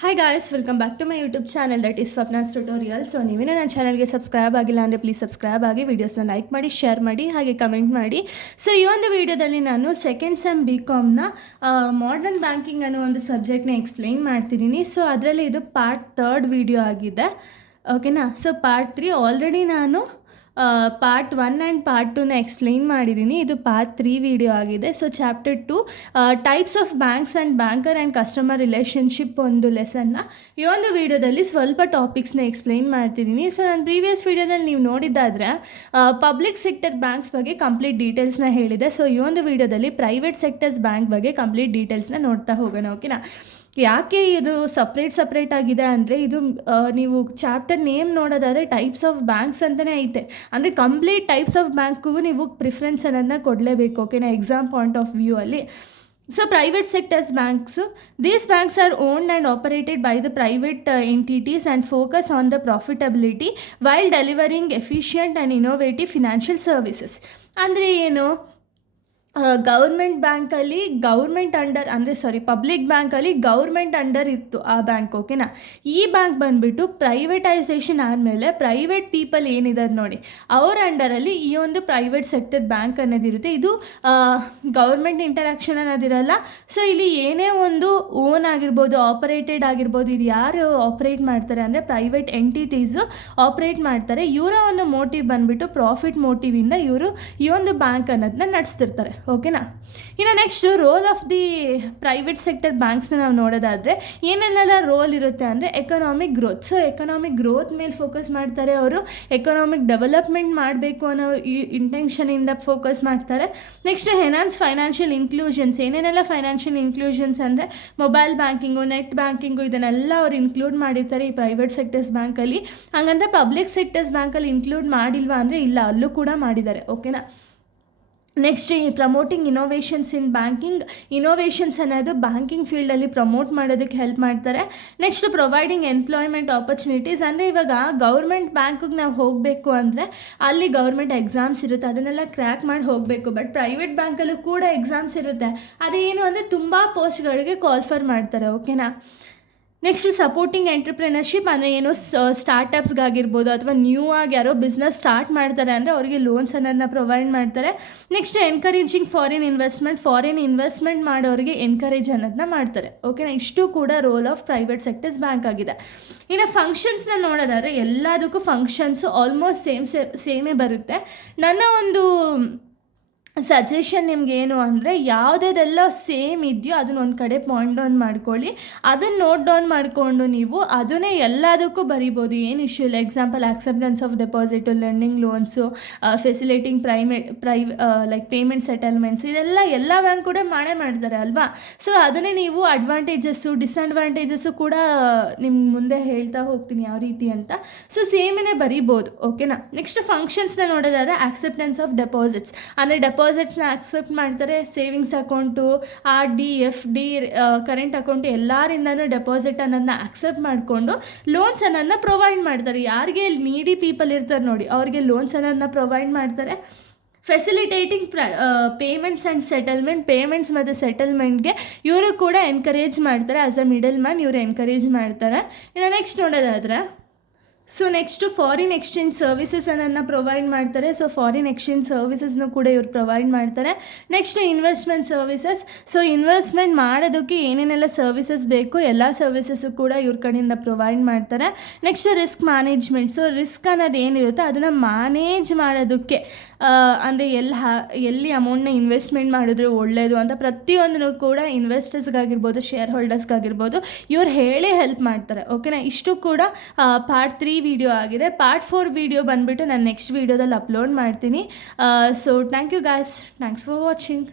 Hi guys, welcome back to my YouTube channel that is Swapna's tutorial. So ನೀವೇನೋ ನನ್ನ ಚಾನಲ್ಗೆ subscribe ಆಗಿಲ್ಲ ಅಂದರೆ ಪ್ಲೀಸ್ ಸಬ್ಸ್ಕ್ರೈಬ್ ಆಗಿ, ವೀಡಿಯೋಸ್ನ ಲೈಕ್ ಮಾಡಿ, ಶೇರ್ ಮಾಡಿ, ಹಾಗೆ ಕಮೆಂಟ್ ಮಾಡಿ. ಸೊ ಈ ಒಂದು ವಿಡಿಯೋದಲ್ಲಿ ನಾನು ಸೆಕೆಂಡ್ ಸೆಮ್ BComನ ಮಾಡರ್ನ್ ಬ್ಯಾಂಕಿಂಗ್ ಅನ್ನೋ ಒಂದು ಸಬ್ಜೆಕ್ಟ್ನ ಎಕ್ಸ್ಪ್ಲೈನ್ ಮಾಡ್ತಿದ್ದೀನಿ. ಸೊ ಅದರಲ್ಲಿ ಇದು ಪಾರ್ಟ್ 3 ವಿಡಿಯೋ ಆಗಿದೆ, ಓಕೆನಾ. ಸೊ ಪಾರ್ಟ್ 3 ಆಲ್ರೆಡಿ ನಾನು ಪಾರ್ಟ್ 1 ಆ್ಯಂಡ್ ಪಾರ್ಟ್ 2ನ ಎಕ್ಸ್ಪ್ಲೈನ್ ಮಾಡಿದ್ದೀನಿ. ಇದು ಪಾರ್ಟ್ 3 ವಿಡಿಯೋ ಆಗಿದೆ. So chapter 2 types of banks and banker and customer relationship ಒಂದು ಲೆಸನ್ನ ಈ ಒಂದು ವಿಡಿಯೋದಲ್ಲಿ ಸ್ವಲ್ಪ ಟಾಪಿಕ್ಸ್ನ ಎಕ್ಸ್ಪ್ಲೈನ್ ಮಾಡ್ತಿದ್ದೀನಿ. ಸೊ ನಾನು ಪ್ರೀವಿಯಸ್ ವಿಡಿಯೋದಲ್ಲಿ ನೀವು ನೋಡಿದ್ದಾದರೆ ಪಬ್ಲಿಕ್ ಸೆಕ್ಟರ್ ಬ್ಯಾಂಕ್ಸ್ ಬಗ್ಗೆ ಕಂಪ್ಲೀಟ್ ಡೀಟೇಲ್ಸ್ನ ಹೇಳಿದೆ. ಸೊ ಈ ಒಂದು ವಿಡಿಯೋದಲ್ಲಿ ಪ್ರೈವೇಟ್ ಸೆಕ್ಟರ್ಸ್ ಬ್ಯಾಂಕ್ ಬಗ್ಗೆ ಕಂಪ್ಲೀಟ್ ಡೀಟೇಲ್ಸ್ನ ನೋಡ್ತಾ ಹೋಗೋಣ, ಓಕೆನಾ. ಯಾಕೆ ಇದು ಸಪ್ರೇಟ್ ಆಗಿದೆ ಅಂದರೆ, ಇದು ನೀವು ಚಾಪ್ಟರ್ ನೇಮ್ ನೋಡೋದಾದರೆ ಟೈಪ್ಸ್ ಆಫ್ ಬ್ಯಾಂಕ್ಸ್ ಅಂತಲೇ ಐತೆ. ಅಂದರೆ ಕಂಪ್ಲೀಟ್ ಟೈಪ್ಸ್ ಆಫ್ ಬ್ಯಾಂಕ್ಗೂ ನೀವು ಪ್ರಿಫರೆನ್ಸ್ ಅನ್ನೋದನ್ನ ಕೊಡಲೇಬೇಕು, ಓಕೆನಾ, ಎಕ್ಸಾಮ್ ಪಾಯಿಂಟ್ ಆಫ್ ವ್ಯೂ ಅಲ್ಲಿ. So private sectors banks, these banks are owned and operated by the private entities and focus on the profitability while delivering efficient and innovative financial services. ಅಂದರೆ ಏನು, government ಬ್ಯಾಂಕಲ್ಲಿ public ಬ್ಯಾಂಕಲ್ಲಿ government under ಇತ್ತು ಆ bank, ಓಕೆನಾ. ಈ bank ಬಂದುಬಿಟ್ಟು privatisation ಆದಮೇಲೆ ಪ್ರೈವೇಟ್ ಪೀಪಲ್ ಏನಿದ್ದಾರೆ ನೋಡಿ, ಅವರ ಅಂಡರಲ್ಲಿ ಈ ಒಂದು ಪ್ರೈವೇಟ್ ಸೆಕ್ಟರ್ ಬ್ಯಾಂಕ್ ಅನ್ನೋದಿರುತ್ತೆ. ಇದು ಗೌರ್ಮೆಂಟ್ ಇಂಟರಾಕ್ಷನ್ ಅನ್ನೋದಿರಲ್ಲ. ಸೊ ಇಲ್ಲಿ ಏನೇ ಒಂದು ಓನ್ ಆಗಿರ್ಬೋದು, ಆಪರೇಟೆಡ್ ಆಗಿರ್ಬೋದು, ಇದು ಯಾರು ಆಪ್ರೇಟ್ ಮಾಡ್ತಾರೆ ಅಂದರೆ ಪ್ರೈವೇಟ್ ಎಂಟಿಟೀಸು ಆಪ್ರೇಟ್ ಮಾಡ್ತಾರೆ. ಇವರ ಒಂದು ಮೋಟಿವ್ ಬಂದುಬಿಟ್ಟು ಪ್ರಾಫಿಟ್ ಮೋಟಿವಿಂದ ಇವರು ಈ ಒಂದು ಬ್ಯಾಂಕ್ ಅನ್ನೋದನ್ನ ನಡೆಸ್ತಿರ್ತಾರೆ, ಓಕೆನಾ. ಇನ್ನು next role of the private sector ಬ್ಯಾಂಕ್ಸ್ನ ನಾವು ನೋಡೋದಾದರೆ ಏನೆಲ್ಲ ರೋಲ್ ಇರುತ್ತೆ ಅಂದರೆ economic growth. So economic growth ಮೇಲೆ ಫೋಕಸ್ ಮಾಡ್ತಾರೆ ಅವರು, ಎಕನಾಮಿಕ್ ಡೆವಲಪ್ಮೆಂಟ್ ಮಾಡಬೇಕು ಅನ್ನೋ ಈ ಇಂಟೆನ್ಷನಿಂದ ಫೋಕಸ್ ಮಾಡ್ತಾರೆ. Next enhance financial inclusions. ಏನೇನೆಲ್ಲ ಫೈನಾನ್ಷಿಯಲ್ ಇನ್ಕ್ಲೂಷನ್ಸ್ ಅಂದರೆ ಮೊಬೈಲ್ ಬ್ಯಾಂಕಿಂಗು, ನೆಟ್ ಬ್ಯಾಂಕಿಂಗು, ಇದನ್ನೆಲ್ಲ ಅವ್ರು ಇನ್ಕ್ಲೂಡ್ ಮಾಡಿರ್ತಾರೆ ಈ ಪ್ರೈವೇಟ್ ಸೆಕ್ಟರ್ಸ್ ಬ್ಯಾಂಕಲ್ಲಿ. ಹಾಗಂತ ಪಬ್ಲಿಕ್ ಸೆಕ್ಟರ್ಸ್ ಬ್ಯಾಂಕಲ್ಲಿ ಇನ್ಕ್ಲೂಡ್ ಮಾಡಿಲ್ವಾ ಅಂದರೆ ಇಲ್ಲ, ಅಲ್ಲೂ ಕೂಡ ಮಾಡಿದ್ದಾರೆ, ಓಕೆನಾ. ನೆಕ್ಸ್ಟ್ ಈ ಪ್ರಮೋಟಿಂಗ್ ಇನೋವೇಷನ್ಸ್ ಇನ್ ಬ್ಯಾಂಕಿಂಗ್. ಇನೋವೇಷನ್ಸ್ ಅನ್ನೋದು ಬ್ಯಾಂಕಿಂಗ್ ಫೀಲ್ಡಲ್ಲಿ ಪ್ರಮೋಟ್ ಮಾಡೋದಕ್ಕೆ ಹೆಲ್ಪ್ ಮಾಡ್ತಾರೆ. Next providing employment opportunities. ಅಂದರೆ ಇವಾಗ ಗೌರ್ಮೆಂಟ್ ಬ್ಯಾಂಕಿಗೆ ನಾವು ಹೋಗಬೇಕು ಅಂದರೆ ಅಲ್ಲಿ ಗೌರ್ಮೆಂಟ್ ಎಕ್ಸಾಮ್ಸ್ ಇರುತ್ತೆ, ಅದನ್ನೆಲ್ಲ ಕ್ರ್ಯಾಕ್ ಮಾಡಿ ಹೋಗಬೇಕು. ಬಟ್ ಪ್ರೈವೇಟ್ ಬ್ಯಾಂಕಲ್ಲೂ ಕೂಡ ಎಕ್ಸಾಮ್ಸ್ ಇರುತ್ತೆ, ಅದೇನು ಅಂದರೆ ತುಂಬ ಪೋಸ್ಟ್ಗಳಿಗೆ ಕಾಲ್ಫರ್ ಮಾಡ್ತಾರೆ, ಓಕೆನಾ. Next supporting entrepreneurship. ಅಂದರೆ ಏನು, ಸ್ಟಾರ್ಟಪ್ಸ್ಗಾಗಿರ್ಬೋದು ಅಥವಾ ನ್ಯೂ ಆಗಿ ಯಾರೋ ಬಿಸ್ನೆಸ್ ಸ್ಟಾರ್ಟ್ ಮಾಡ್ತಾರೆ ಅಂದರೆ ಅವರಿಗೆ ಲೋನ್ಸ್ ಅನ್ನೋದನ್ನ ಪ್ರೊವೈಡ್ ಮಾಡ್ತಾರೆ. ನೆಕ್ಸ್ಟ್ ಎನ್ಕರೇಜಿಂಗ್ ಫಾರಿನ್ ಇನ್ವೆಸ್ಟ್ಮೆಂಟ್ ಮಾಡೋರಿಗೆ ಎನ್ಕರೇಜ್ ಅನ್ನೋದನ್ನ ಮಾಡ್ತಾರೆ, ಓಕೆನಾ. ಇಷ್ಟು ಕೂಡ role of private sectors bank ಆಗಿದೆ. ಇನ್ನು ಫಂಕ್ಷನ್ಸ್ನ ನೋಡೋದಾದರೆ ಎಲ್ಲದಕ್ಕೂ ಫಂಕ್ಷನ್ಸು ಆಲ್ಮೋಸ್ಟ್ ಸೇಮೇ ಬರುತ್ತೆ. ನನ್ನ ಒಂದು ಸಜೆಷನ್ ನಿಮ್ಗೆ ಏನು ಅಂದರೆ, ಯಾವುದೆಲ್ಲ ಸೇಮ್ ಇದೆಯೋ ಅದನ್ನ ಒಂದು ಕಡೆ ಪಾಯಿಂಟ್ ಡೌನ್ ಮಾಡ್ಕೊಳ್ಳಿ, ಅದನ್ನು ನೋಟ್ ಡೌನ್ ಮಾಡಿಕೊಂಡು ನೀವು ಅದನ್ನೇ ಎಲ್ಲದಕ್ಕೂ ಬರಿಬೋದು, ಏನು ಇಶ್ಯೂ ಇಲ್ಲ. Example acceptance of deposit, lending loans, facilitating like payment settlements, ಇದೆಲ್ಲ ಎಲ್ಲ ಬ್ಯಾಂಕ್ ಕೂಡ ಮಾಡ್ತಾರೆ ಅಲ್ವಾ. ಸೊ ಅದನ್ನೇ ನೀವು ಅಡ್ವಾಂಟೇಜಸ್ಸು ಡಿಸ್ಅಡ್ವಾಂಟೇಜಸ್ಸು ಕೂಡ ನಿಮ್ಗೆ ಮುಂದೆ ಹೇಳ್ತಾ ಹೋಗ್ತೀನಿ ಯಾವ ರೀತಿ ಅಂತ. ಸೊ ಸೇಮೇ ಬರಿಬೋದು, ಓಕೆನಾ. ನೆಕ್ಸ್ಟ್ ಫಂಕ್ಷನ್ಸ್ನ ನೋಡೋದಾದ್ರೆ ಆಕ್ಸೆಪ್ಟೆನ್ಸ್ ಆಫ್ ಡೆಪಾಸಿಟ್ಸ್. ಅಂದರೆ ಡೆಪಾಸಿಟ್ಸ್ನ ಆಕ್ಸೆಪ್ಟ್ ಮಾಡ್ತಾರೆ. Savings account, RD, FD, current account ಎಲ್ಲರಿಂದನೂ ಡೆಪಾಸಿಟ್ ಅನ್ನೋದನ್ನ ಆಕ್ಸೆಪ್ಟ್ ಮಾಡಿಕೊಂಡು ಲೋನ್ಸ್ ಅನ್ನೋದನ್ನ ಪ್ರೊವೈಡ್ ಮಾಡ್ತಾರೆ. ಯಾರಿಗೆ ನೀಡಿ ಪೀಪಲ್ ಇರ್ತಾರೆ ನೋಡಿ ಅವ್ರಿಗೆ ಲೋನ್ಸ್ ಅನ್ನೋದನ್ನ ಪ್ರೊವೈಡ್ ಮಾಡ್ತಾರೆ. Facilitating payments and settlement. Payments ಮತ್ತು ಸೆಟಲ್ಮೆಂಟ್ಗೆ ಇವರು ಕೂಡ ಎನ್ಕರೇಜ್ ಮಾಡ್ತಾರೆ. ಆ್ಯಸ್ ಅ ಮಿಡಲ್ ಮ್ಯಾನ್ ಇವರು ಎನ್ಕರೇಜ್ ಮಾಡ್ತಾರೆ. ಇನ್ನು ನೆಕ್ಸ್ಟ್ ನೋಡೋದಾದರೆ, so next foreign exchange services ಅನ್ನೋದನ್ನ ಪ್ರೊವೈಡ್ ಮಾಡ್ತಾರೆ. ಸೊ ಫಾರಿನ್ ಎಕ್ಸ್ಚೇಂಜ್ ಸರ್ವಿಸಸ್ನು ಕೂಡ ಇವ್ರು ಪ್ರೊವೈಡ್ ಮಾಡ್ತಾರೆ. Next investment services. So investment ಮಾಡೋದಕ್ಕೆ ಏನೇನೆಲ್ಲ ಸರ್ವಿಸಸ್ ಬೇಕು ಎಲ್ಲ ಸರ್ವಿಸಸ್ಸು ಕೂಡ ಇವ್ರ ಕಡೆಯಿಂದ ಪ್ರೊವೈಡ್ ಮಾಡ್ತಾರೆ. Next risk management. So risk ಅನ್ನೋದು ಏನಿರುತ್ತೋ ಅದನ್ನು ಮ್ಯಾನೇಜ್ ಮಾಡೋದಕ್ಕೆ, ಅಂದರೆ ಎಲ್ಲಿ ಅಮೌಂಟ್ನ ಇನ್ವೆಸ್ಟ್ಮೆಂಟ್ ಮಾಡಿದ್ರೆ ಒಳ್ಳೆಯದು ಅಂತ ಪ್ರತಿಯೊಂದನ್ನು ಕೂಡ ಇನ್ವೆಸ್ಟರ್ಸ್ಗಾಗಿರ್ಬೋದು, ಶೇರ್ ಹೋಲ್ಡರ್ಸ್ಗಾಗಿರ್ಬೋದು ಇವ್ರು ಹೇಳಿ ಹೆಲ್ಪ್ ಮಾಡ್ತಾರೆ, ಓಕೆನಾ. ಇಷ್ಟು ಕೂಡ ಪಾರ್ಟ್ 3 ವಿಡಿಯೋ ಆಗಿದೆ. ಪಾರ್ಟ್ 4 ವಿಡಿಯೋ ಬಂದುಬಿಟ್ಟು ನಾನು ನೆಕ್ಸ್ಟ್ ವೀಡಿಯೋದಲ್ಲಿ ಅಪ್ಲೋಡ್ ಮಾಡ್ತೀನಿ. So thank you guys, thanks for watching.